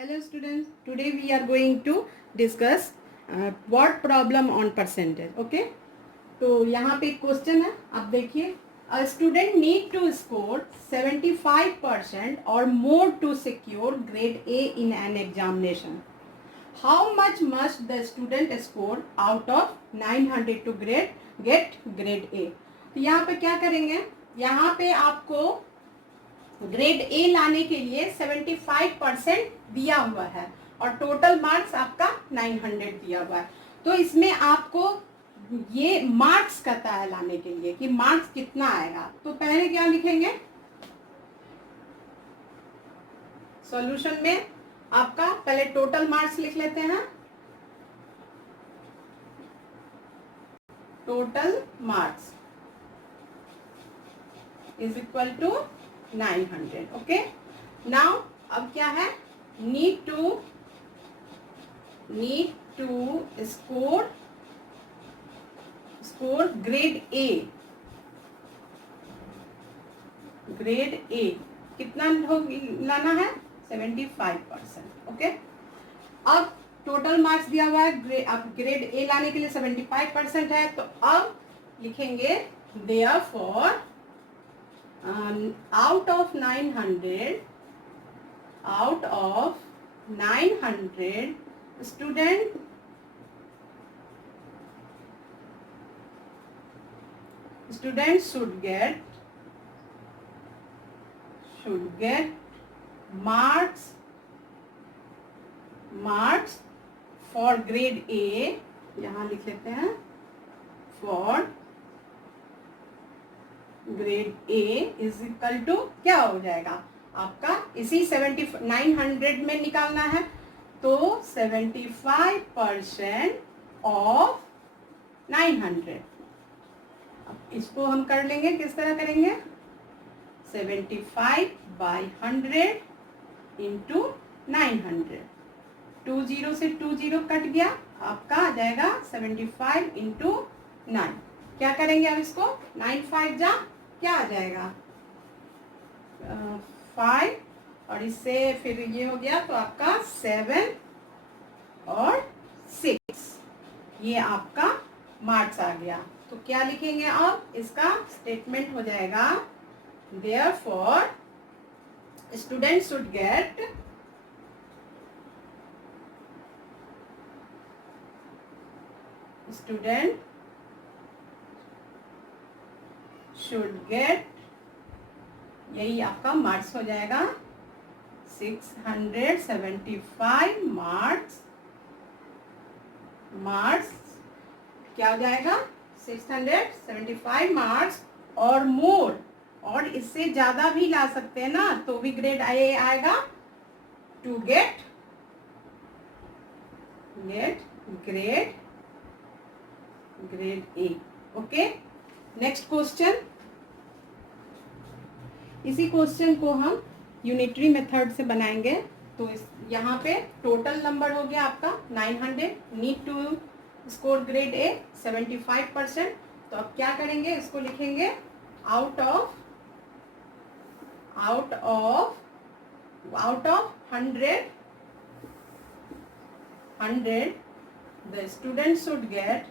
Hello students, today we are going to discuss what problem on percentage. Okay, तो यहाँ पे एक question है, आप देखिए. A student need to score 75% or more to secure grade A in an examination. How much must the student score out of 900 to get grade A? तो यहाँ पे क्या करेंगे, यहाँ पे आपको ग्रेड ए लाने के लिए 75% दिया हुआ है और टोटल मार्क्स आपका 900 दिया हुआ है. तो इसमें आपको ये मार्क्स कहता है लाने के लिए कि मार्क्स कितना आएगा. तो पहले क्या लिखेंगे, सॉल्यूशन में आपका पहले टोटल मार्क्स लिख लेते हैं. Total marks is equal to 900. Okay, now अब क्या है, need to score grade A. Grade A कितना लाना है, 75%. ओके, अब टोटल मार्क्स दिया हुआ है, अब ग्रेड ए लाने के लिए 75% है. तो अब लिखेंगे therefore out of 900 student should get marks for grade A. यहाँ लिख लेते हैं for grade A is equal to क्या हो जाएगा आपका, इसी 900 में निकालना है. तो 75% ऑफ 900. अब इसको हम कर लेंगे, किस तरह करेंगे, 75/100 इंटू 900. 20 से 20 कट गया, आपका आ जाएगा 75 इंटू 9. क्या करेंगे अब इसको, 9 5 जा क्या आ जाएगा 5 और इससे फिर ये हो गया तो आपका 7 और 6, ये आपका मार्क्स आ गया. तो क्या लिखेंगे अब, इसका स्टेटमेंट हो जाएगा therefore student should get should get, यही आपका मार्क्स हो जाएगा 675 मार्क्स क्या हो जाएगा 675 मार्क्स और मोर, और इससे ज्यादा भी ला सकते हैं ना, तो भी ग्रेड ए आएगा to get grade A. Okay, next question. इसी क्वेश्चन को हम यूनिटरी मेथड से बनाएंगे. तो यहाँ पे टोटल नंबर हो गया आपका 900, need to score grade A 75%. तो अब क्या करेंगे, इसको लिखेंगे out of 100 the student should get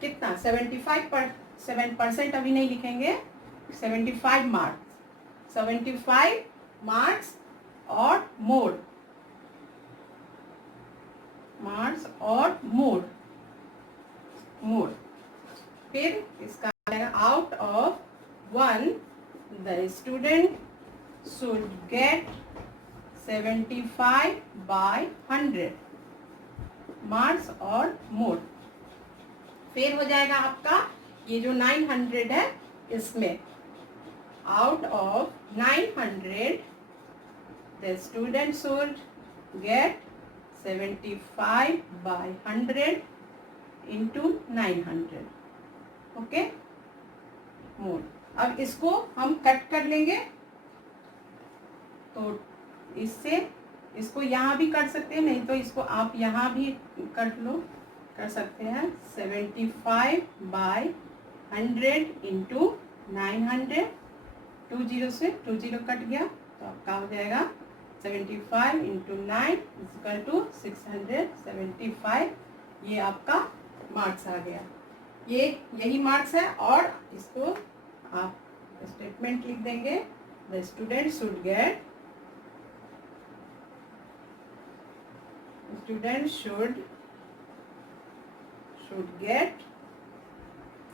कितना 7% अभी नहीं लिखेंगे, 75 मार्क्स और मोर फिर इसका out of 1 the student should get 75/100 marks और मोर. फिर हो जाएगा आपका ये जो 900 है, इसमें out of 900 the student should get 75/100 into 900. Okay, more. अब इसको हम कट कर लेंगे, तो इससे इसको यहाँ भी कर सकते हैं, नहीं तो इसको आप यहाँ भी कर सकते हैं. 75/100 100 इंटू 900, 2 जीरो से 2 जीरो कट गया तो आपका हो जाएगा 75 इंटू 9 इक्वल टू 675। ये आपका मार्क्स आ गया। ये यही मार्क्स है और इसको आप स्टेटमेंट लिख देंगे, the student should get, student should get,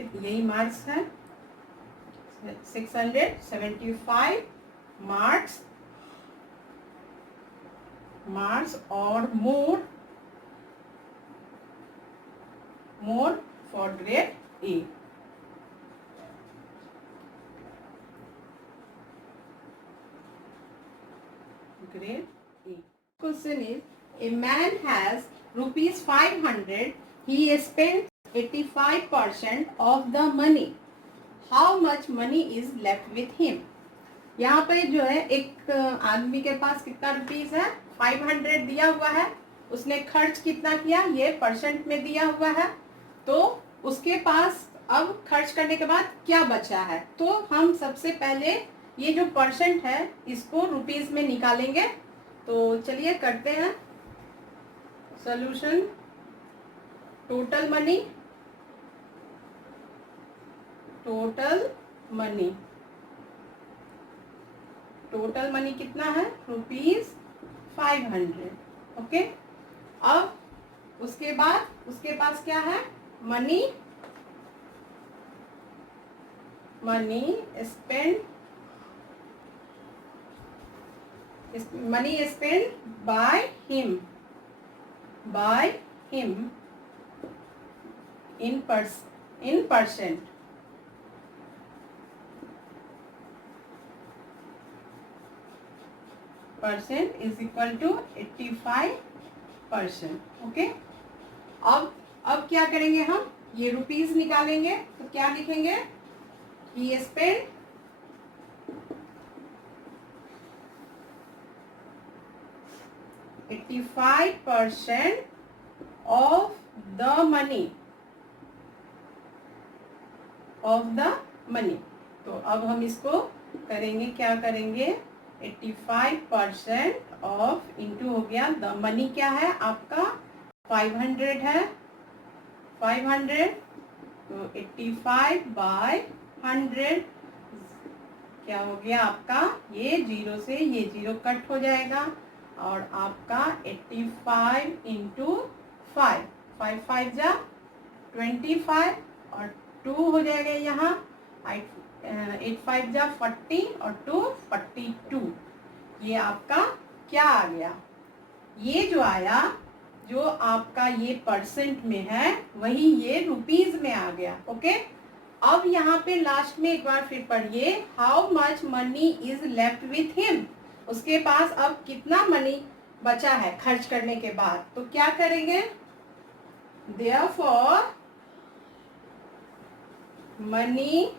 यही मार्क्स है 675 मार्क्स और more for grade A. Grade A. Question is, a man has rupees 500. He spent 85% of the money. How much money is left with him? यहाँ पे जो है एक आदमी के पास कितना रुपीस है, 500 दिया हुआ है, उसने खर्च कितना किया ये परसेंट में दिया हुआ है, तो उसके पास अब खर्च करने के बाद क्या बचा है। तो हम सबसे पहले ये जो परसेंट है इसको रुपीस में निकालेंगे। तो चलिए करते हैं सॉल्यूशन। टोटल मनी कितना है, रुपीस 500। ओके, अब उसके बाद उसके पास क्या है, money spent by him in percent. Percent is equal to 85%. Okay, अब क्या करेंगे, हम ये रुपीस निकालेंगे तो क्या लिखेंगे, he spent 85% of the money तो अब हम इसको करेंगे, क्या करेंगे, 85% ऑफ इंटू हो गया द मनी, क्या है आपका 500 है, 500 तो 85 बाय 100 क्या हो गया आपका, ये जीरो से ये जीरो कट हो जाएगा और आपका 85 इंटू 5, 5 5 जा 25 और 2 हो जाएगा यहाँ, 8 5 जा 40 और 2 42। ये आपका क्या आ गया, ये जो आया, जो आपका ये परसेंट में है वही ये रुपीस में आ गया। ओके, अब यहाँ पे लास्ट में एक बार फिर पढ़िए, how much money is left with him, उसके पास अब कितना मनी बचा है खर्च करने के बाद। तो क्या करेंगे, therefore money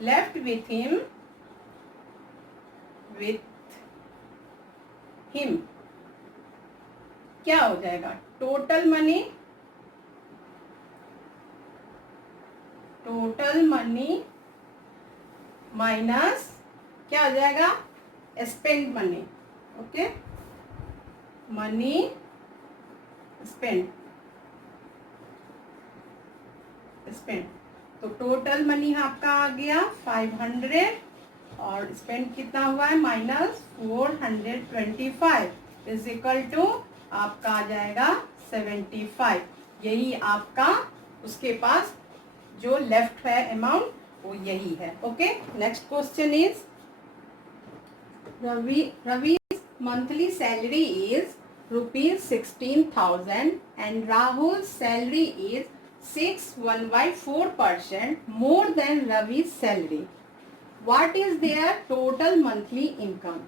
left with him क्या हो जाएगा, टोटल मनी माइनस क्या हो जाएगा, spend money. Okay, money spend तो टोटल मनी आपका आ गया 500 और स्पेंड कितना हुआ है माइनस 425 इज इक्वल टू आपका आ जाएगा 75। यही आपका उसके पास जो लेफ्ट है अमाउंट वो यही है। Okay, next question is, Ravi's monthly salary is rupees 16,000 and Rahul's salary is 6.1/4% more than Ravi's salary. What is their total monthly income?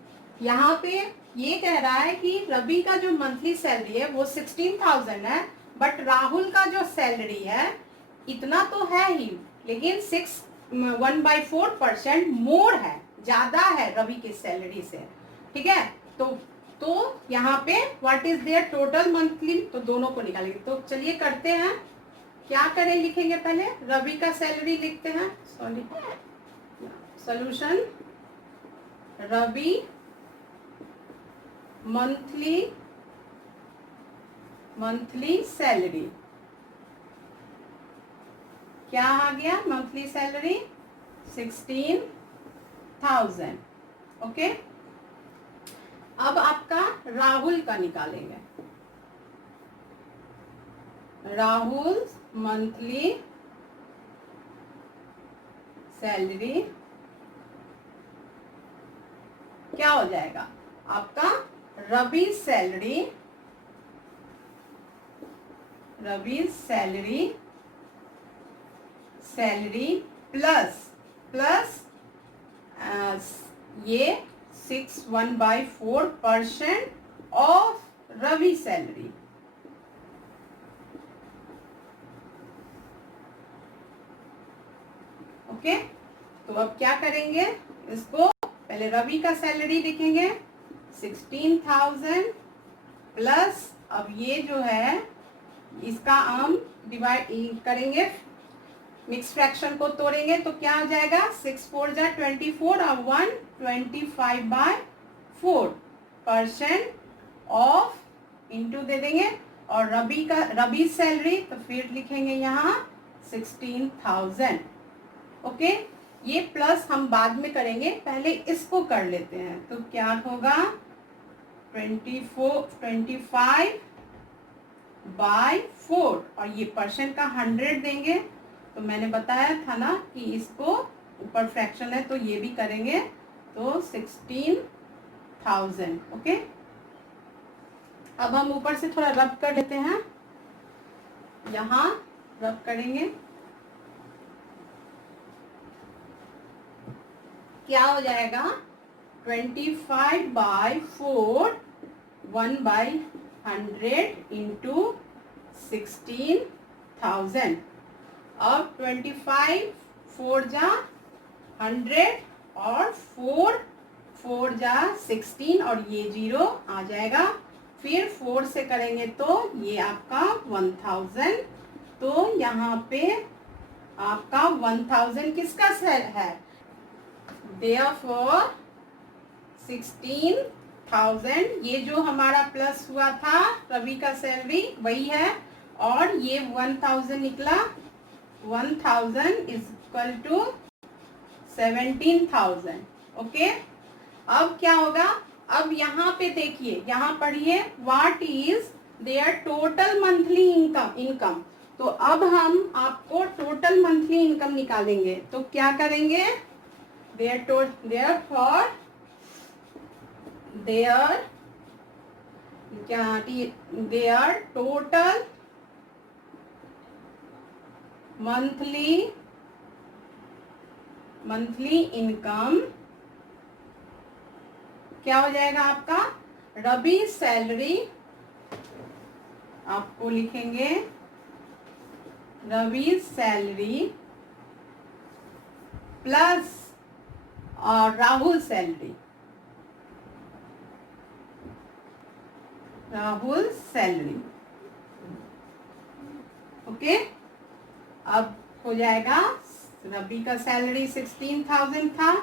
यहाँ पे ये कह रहा है कि रवि का जो मंथली सैलरी है वो 16,000 है, बट राहुल का जो सैलरी है इतना तो है ही, लेकिन 6.1/4% मोर है, ज्यादा है रवि की सैलरी से। ठीक है, तो यहाँ पे what is their total monthly, तो दोनों को निकालेंगे। तो चलिए करते हैं, क्या करें, लिखेंगे पहले रवि का सैलरी लिखते हैं, sorry solution, Ravi monthly salary, क्या आ गया मंथली सैलरी 16,000। ओके, अब आपका राहुल का निकालेंगे, राहुल मंथली सैलरी क्या हो जाएगा आपका, रवि सैलरी प्लस ये 6/1/4% ऑफ रवि सैलरी। ओके, तो अब क्या करेंगे, इसको पहले रवि का सैलरी लिखेंगे 16,000 प्लस, अब ये जो है इसका हम डिवाइड करेंगे, मिक्स फ्रैक्शन को तोड़ेंगे तो क्या आ जाएगा 6 4 जा 24 और 1 25/4% ऑफ इंटू दे देंगे, और रवि सैलरी तो फिर लिखेंगे यहाँ 16,000। ओके, ये प्लस हम बाद में करेंगे, पहले इसको कर लेते हैं, तो क्या होगा 25/4 और ये परसेंट का 100 देंगे, तो मैंने बताया था ना कि इसको ऊपर फ्रैक्शन है तो ये भी करेंगे, तो 16,000। ओके, अब हम ऊपर से थोड़ा रब कर लेते हैं, यहाँ रब करेंगे, क्या हो जाएगा 25/4 1/100 इंटू 16,000, अब 25 4 जा 100 और 4 जा 16 और ये 0 आ जाएगा, फिर 4 से करेंगे तो ये आपका 1000, तो यहाँ पे आपका 1000 किसका है, therefore 16,000, ये जो हमारा प्लस हुआ था रवि का सैलरी वही है, और ये 1000 निकला, 1000 इज इक्वल टू 17,000। ओके, अब क्या होगा, अब यहाँ पे देखिए, यहाँ पढ़िए what is their total monthly income, तो अब हम आपको टोटल मंथली इनकम निकालेंगे, तो क्या करेंगे, their total monthly income क्या हो जाएगा आपका, रवि सैलरी, आपको लिखेंगे रवि सैलरी प्लस और राहुल सैलरी, ओके, अब हो जाएगा रवि का सैलरी 16,000 था,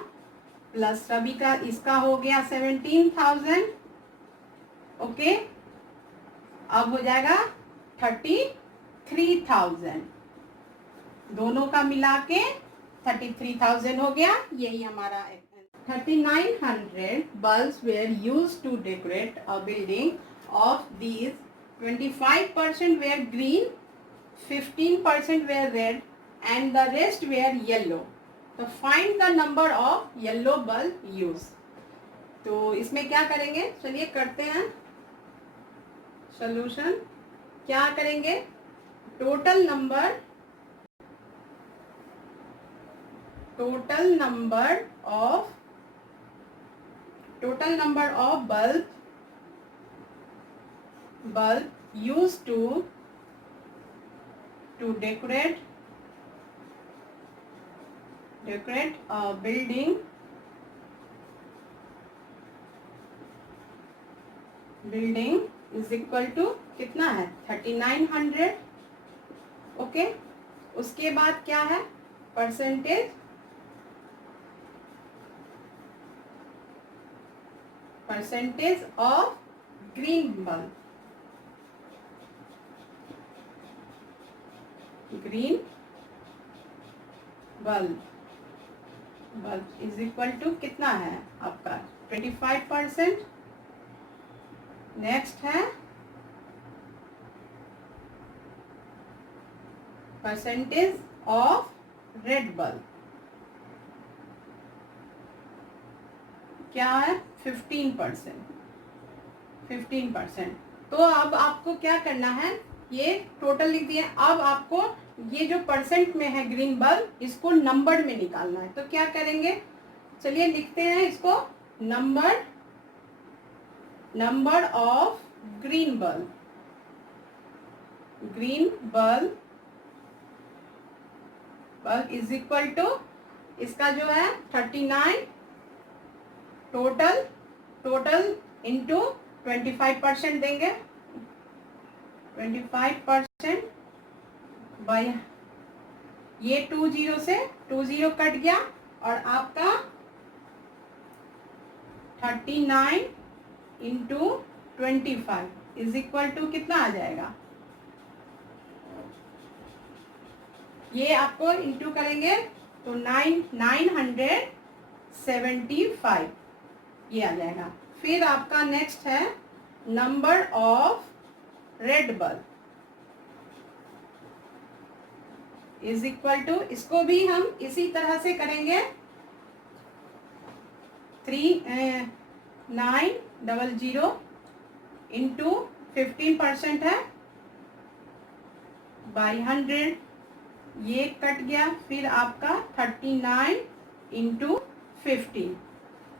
प्लस रवि का इसका हो गया 17,000। ओके, अब हो जाएगा 33,000, दोनों का मिला के 33,000 हो गया, यही हमारा 3900 bulbs were used to decorate a building. Of these 25% were green, 15% were red and the rest were yellow. So find the number of yellow bulb used. तो इसमें क्या करेंगे, चलिए करते हैं सॉल्यूशन, क्या करेंगे, total number of bulb used to decorate a building is equal to कितना है 3900 ओके, उसके बाद क्या है, percentage of green bulb, bulb is equal to कितना है आपका 25%। नेक्स्ट है परसेंटेज ऑफ रेड बल्ब, क्या है 15%। तो अब आपको क्या करना है, ये टोटल लिख दिया। अब आपको ये जो परसेंट में है ग्रीन बल्ब, इसको नंबर में निकालना है। तो क्या करेंगे, चलिए लिखते हैं इसको, number of green bulb is equal to, इसका जो है 39 टोटल इंटू 25% देंगे, 25% बाय, ये 20 से 20 कट गया, और आपका 39 इंटू 25 इज इक्वल टू कितना आ जाएगा, ये आपको इंटू करेंगे तो 975 ये आ जाएगा। फिर आपका नेक्स्ट है number of red bulb is equal to, इसको भी हम इसी तरह से करेंगे, 3900 इंटू 15% है बाई 100, ये कट गया। फिर आपका 39 इंटू 15,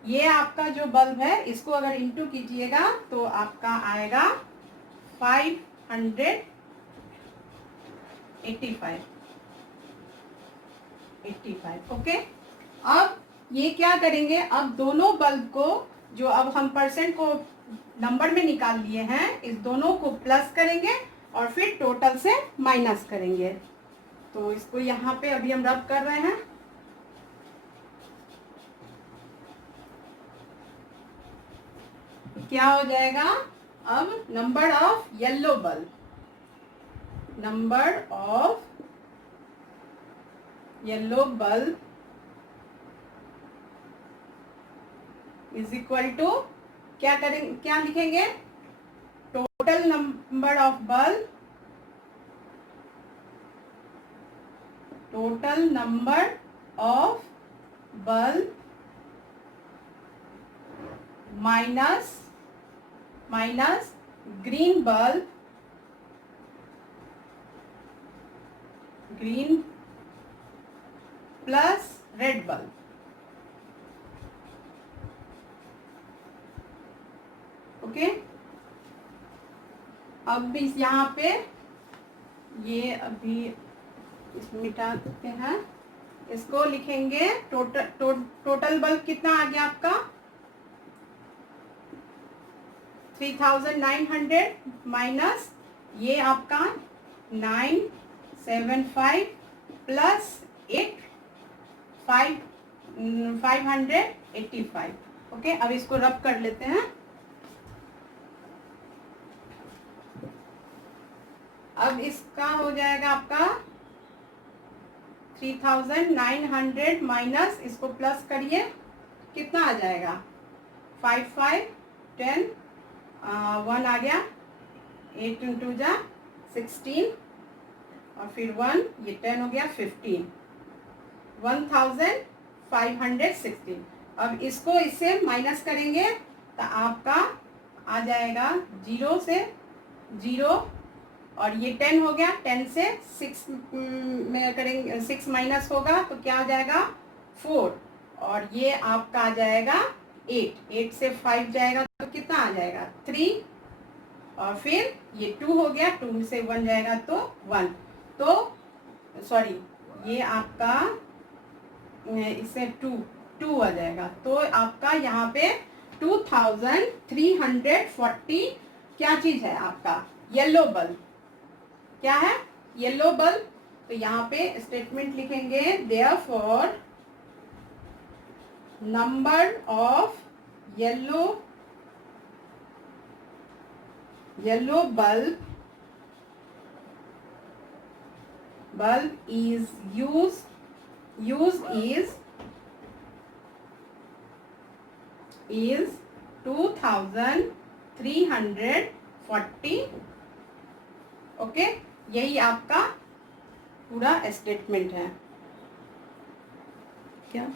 ये आपका जो बल्ब है, इसको अगर इंटू कीजिएगा तो आपका आएगा 585। ओके, अब ये क्या करेंगे, अब दोनों बल्ब को, जो अब हम परसेंट को नंबर में निकाल लिए हैं, इस दोनों को प्लस करेंगे और फिर टोटल से माइनस करेंगे। तो इसको यहाँ पे अभी हम रब कर रहे हैं। क्या हो जाएगा, अब number of yellow bulb is equal to, क्या करेंगे, क्या लिखेंगे, total number of bulb minus green plus red bulb. Okay, अब इस यहाँ पे ये अभी इसमें मिटा देते हैं, इसको लिखेंगे टोटल बल्ब कितना आ गया आपका 3900 माइनस ये आपका 975 प्लस 585। ओके, अब इसको रब कर लेते हैं। अब इसका हो जाएगा आपका 3900 माइनस, इसको प्लस करिए, कितना आ जाएगा 5 10 1 आ गया, 8 इंटू जा 16 और फिर 1, ये 10 हो गया 15, 1516। अब इसको इससे माइनस करेंगे तो आपका आ जाएगा 0 से 0 और ये 10 हो गया, 10 से 6 में करेंगे, 6 माइनस होगा तो क्या आ जाएगा 4, और ये आपका आ जाएगा 8 से 5 जाएगा तो कितना आ जाएगा 3, और फिर ये 2 हो गया, 2 से 1 जाएगा तो 1, तो सॉरी ये आपका इससे 2 आ जाएगा। तो आपका यहाँ पे 2340 क्या चीज है आपका येलो बल्ब, क्या है येलो बल्ब तो यहाँ पे स्टेटमेंट लिखेंगे therefore number of yellow bulb is used is 2340. Okay, यही आपका पूरा स्टेटमेंट है क्या?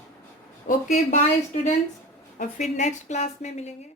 ओके बाय स्टूडेंट्स, और फिर नेक्स्ट क्लास में मिलेंगे।